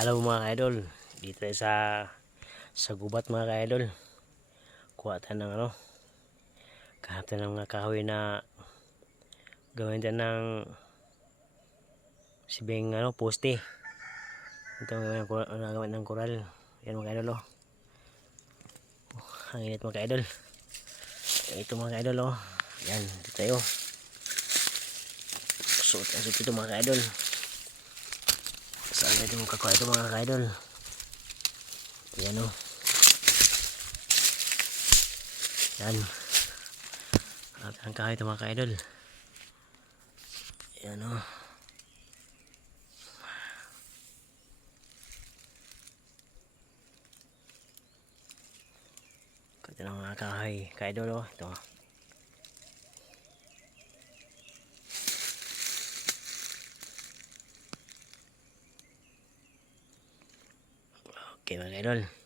Hello mga ka-idol, dito tayo sa gubat mga ka-idol. Kuha tayo ng kahanap tayo ng mga kahoy na gawin tayo ng sibing poste. Ito ang gawin ng koral. Yan mga ka-idol ang init mga ka-idol. Ito mga ka-idol yan, dito tayo. Suot ito mga ka-idol. Saan natin makakuha ito mga ka-idol? Yan yan. Ang kahoy ito mga ka-idol. Yan ito ng mga kahoy ka-idol ito. Okay mga ka-idol.